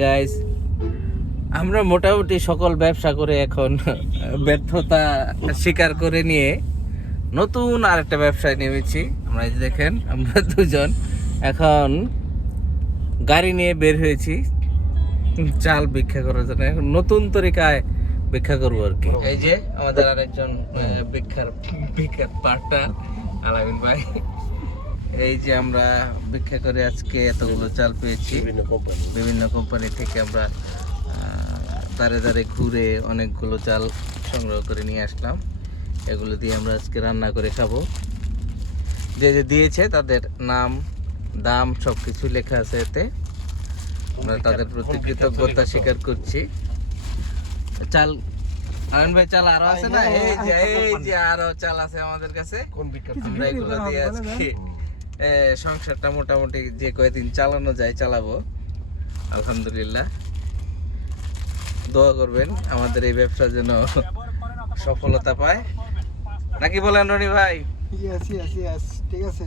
Guys আমরা মোটামুটি সকল ব্যবসা করে এখন ব্যর্থতা স্বীকার করে নিয়ে নতুন আরেকটা ব্যবসায় নেমেছি। আমরা এই দেখেন, আমরা দুজন এখন গাড়ি নিয়ে বের হয়েছি। চাল ভিক্ষা করার জন্য। এখন নতুন তরিকায় ভিক্ষা করব আর কি। এই যে আমাদের আরেকজন ভিক্ষার ভিক্ষার পার্টনার আলামিন ভাই। এই যে আমরা ভিক্ষা করে আজকে এতগুলো চাল পেয়েছি। বিভিন্ন কোম্পানি বিভিন্ন কোম্পানি থেকে আমরা দাঁড়ে দাঁড়ে ঘুরে অনেকগুলো চাল সংগ্রহ করে নিয়ে আসলাম। এগুলো দিয়ে আমরা আজকে রান্না করে খাব। যে যে দিয়েছে তাদের নাম দাম সব কিছু লেখা আছে এতে। আমরা তাদের প্রতি কৃতজ্ঞতা স্বীকার করছি। চাল ভাই চাল আরও আছে না? এই যে এই যে আরও চাল আছে আমাদের কাছে। কোন বিখ্যাত? আমরা এগুলো দিয়ে আজকে সংসারটা মোটামুটি যে কয়েকদিন চালানো যায়, চালাবো। আলহামদুলিল্লাহ। দোয়া করবেন, আমাদের এই ব্যবসা যেন সফলতা পায়। নাকি বলেন রনি ভাই? ঠিক আছে।